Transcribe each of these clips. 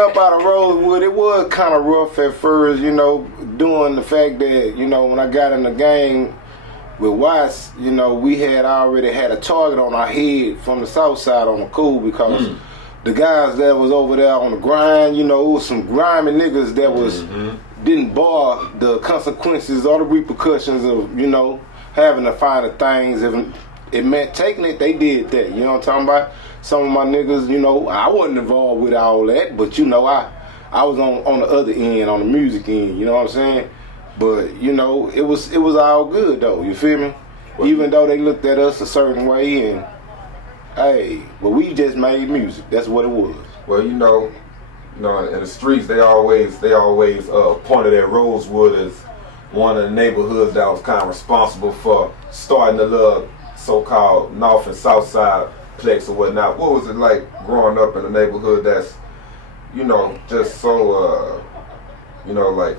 up out of Rosewood, it was kind of rough at first, you know, doing the fact that, you know, when I got in the game with Watts, you know, we had already had a target on our head from the Southside on the cool because the guys that was over there on the grind, you know, it was some grimy niggas that was didn't bar the consequences or the repercussions of, you know, having to find the things. If it meant taking it, they did that. You know what I'm talking about? Some of my niggas, you know, I wasn't involved with all that, but you know, I was on the other end, on the music end. You know what I'm saying? But you know, it was all good though. You feel me? Well, even though they looked at us a certain way, and hey, but we just made music. That's what it was. Well, you know, in the streets, they always pointed at Rosewood as one of the neighborhoods that was kind of responsible for starting the little so-called North and Southside plex or whatnot. What was it like growing up in a neighborhood that's, you know, just so, you know, like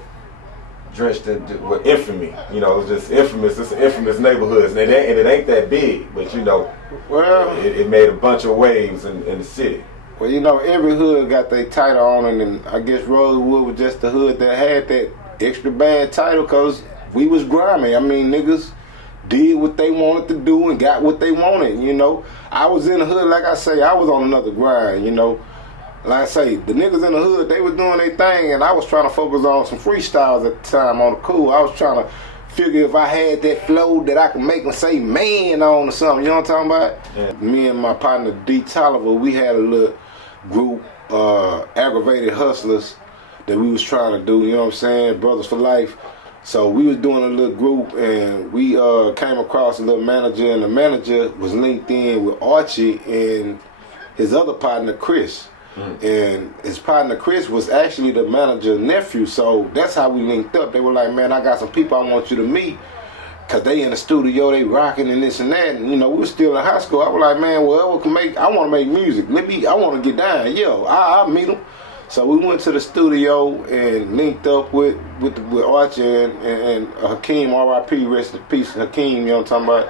drenched with infamy? You know, it's just infamous. It's an infamous neighborhood, and it ain't that big, but you know, well, it made a bunch of waves in the city. Well, you know, every hood got their title on it, and I guess Rosewood was just the hood that had that extra bad title because we was grimy. I mean, niggas did what they wanted to do and got what they wanted, you know. I was in the hood, like I say, I was on another grind, you know. Like I say, the niggas in the hood, they was doing their thing, and I was trying to focus on some freestyles at the time on the cool. I was trying to figure if I had that flow that I could make them say man on or something, you know what I'm talking about? Yeah. Me and my partner D. Tolliver, we had a little group, Aggravated Hustlers, that we was trying to do, you know what I'm saying, Brothers for Life. So we was doing a little group, and we came across a little manager, and the manager was linked in with Archie and his other partner, Chris. And his partner, Chris, was actually the manager's nephew, so that's how we linked up. They were like, man, I got some people I want you to meet, because they in the studio, they rocking and this and that, and you know, we was still in high school. I was like, man, whoever can make, I want to make music. I want to get down. Yo, I'll meet them. So we went to the studio and linked up with Archie and Hakeem, R.I.P., rest in peace, Hakeem, you know what I'm talking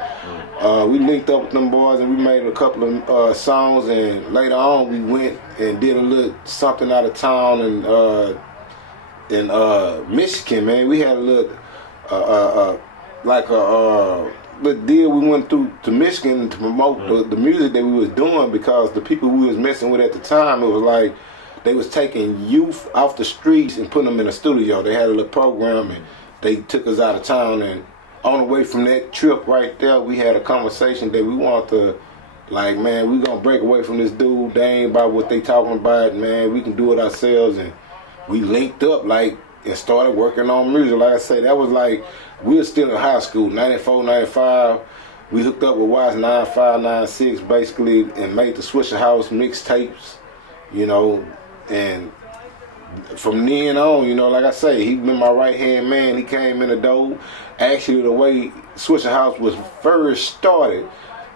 about? We linked up with them boys and we made a couple of songs, and later on we went and did a little something out of town in Michigan, man. We had a little, little deal we went through to Michigan to promote the music that we was doing, because the people we was messing with at the time, it was like, they was taking youth off the streets and putting them in a studio. They had a little program, and they took us out of town. And on the way from that trip right there, we had a conversation that we wanted to, like, man, we gonna break away from this dude. They ain't about what they talking about, man. We can do it ourselves. And we linked up, like, and started working on music. Like I say, that was like, we were still in high school, 94, 95. We hooked up with Watts 95, 96, basically, and made the Swishahouse mixtapes, you know. And from then on, you know, like I say, he been my right-hand man. He came in the door. Actually, the way Swishahouse was first started,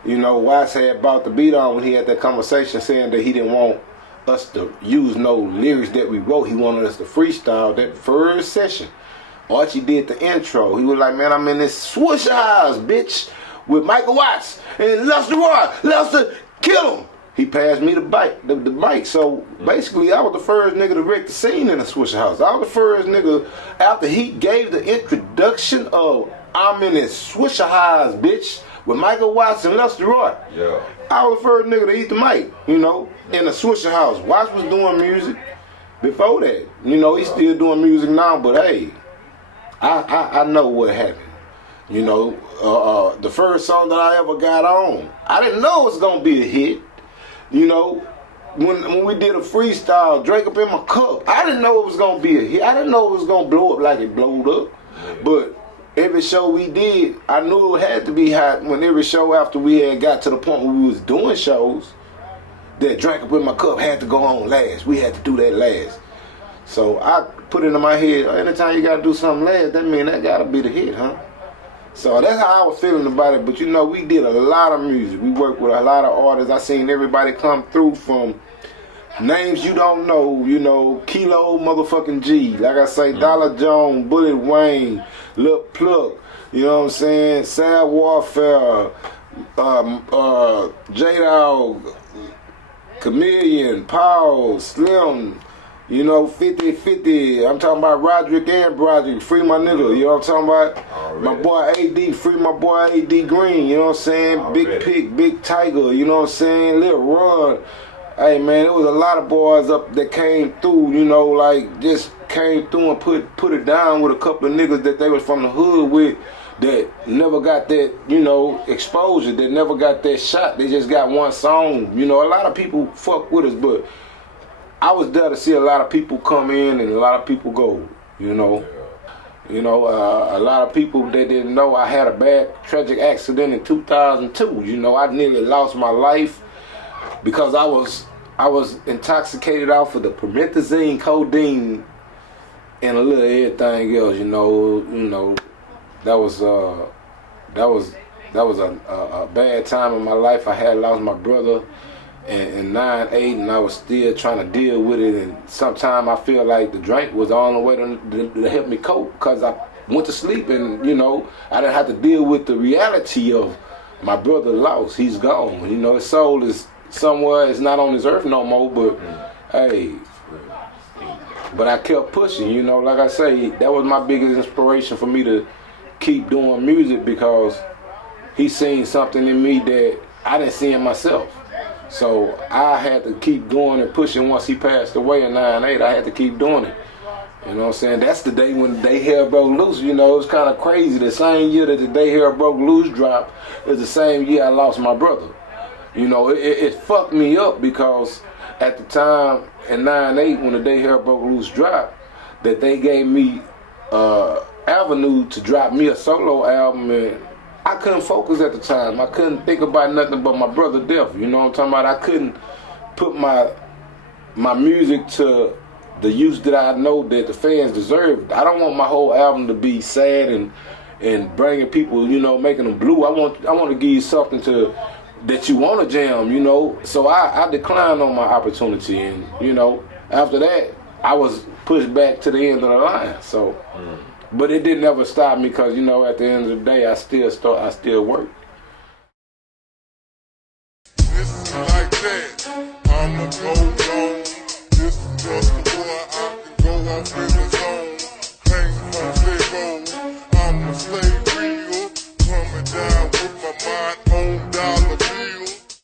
you know, Watts had bought the beat on when he had that conversation saying that he didn't want us to use no lyrics that we wrote. He wanted us to freestyle. That first session, Archie did the intro. He was like, man, I'm in this Swishahouse, bitch, with Michael Watts and Lester Roy. Lester, kill him. He passed me the mic. So basically, I was the first nigga to wreck the scene in the Swishahouse. I was the first nigga after he gave the introduction of I'm in this Swishahouse, bitch, with Michael Watts and Lester Roy. Yeah. I was the first nigga to eat the mic, you know, in the Swishahouse. Watts was doing music before that. You know, he's still doing music now, but hey, I know what happened. You know, the first song that I ever got on, I didn't know it was gonna be a hit. You know, when we did a freestyle, Drake Up in My Cup, I didn't know it was going to be a hit. I didn't know it was going to blow up like it blowed up. Yeah. But every show we did, I knew it had to be hot. When every show after we had got to the point where we was doing shows, that Drink Up in My Cup had to go on last. We had to do that last. So I put it in my head, anytime you got to do something last, that means that got to be the hit, huh? So that's how I was feeling about it. But you know, we did a lot of music. We worked with a lot of artists. I seen everybody come through from names you don't know, you know, Kilo motherfucking G. Like I say, Dollar Jones, Bullet Wayne, Lil Pluck, you know what I'm saying? Sad Warfare, J-Dog, Chameleon, Paul, Slim, You know, 50-50. I'm talking about Roderick and Broderick. Free my nigga. You know what I'm talking about? Already. My boy AD. Free my boy AD Green. You know what I'm saying? Already. Big Pig, Big Tiger. You know what I'm saying? Lil Run. Hey, man, there was a lot of boys up that came through, you know, like, just came through and put it down with a couple of niggas that they was from the hood with that never got that, you know, exposure, that never got that shot. They just got one song. You know, a lot of people fuck with us, but I was there to see a lot of people come in and a lot of people go, you know. You know, a lot of people that didn't know I had a bad, tragic accident in 2002. You know, I nearly lost my life because I was intoxicated off of the promethazine, codeine, and a little everything else. You know, that was a bad time in my life. I had lost my brother in 9/8, and I was still trying to deal with it. And sometimes I feel like the drink was the only way to help me cope, because I went to sleep and, you know, I didn't have to deal with the reality of my brother lost. He's gone. You know, his soul is somewhere. It's not on this earth no more. But hey, but I kept pushing. You know, like I say, that was my biggest inspiration for me to keep doing music, because he seen something in me that I didn't see in myself. So I had to keep going and pushing. Once he passed away in 9/8, I had to keep doing it. You know what I'm saying? That's the day when They Hair Broke Loose. You know, it's kind of crazy. The same year that the They Hair Broke Loose dropped is the same year I lost my brother. You know, it fucked me up, because at the time in 9/8 when the They Hair Broke Loose dropped, that they gave me avenue to drop me a solo album, and I couldn't focus at the time. I couldn't think about nothing but my brother death. You know what I'm talking about? I couldn't put my music to the use that I know that the fans deserve. I don't want my whole album to be sad and bringing people, you know, making them blue. I want to give you something that you want to jam, you know. So I declined on my opportunity, and, you know, after that I was pushed back to the end of the line. So. But it didn't ever stop me, because, you know, at the end of the day, I still work. This is like that. I'ma go long. This is just the boy I can go off with.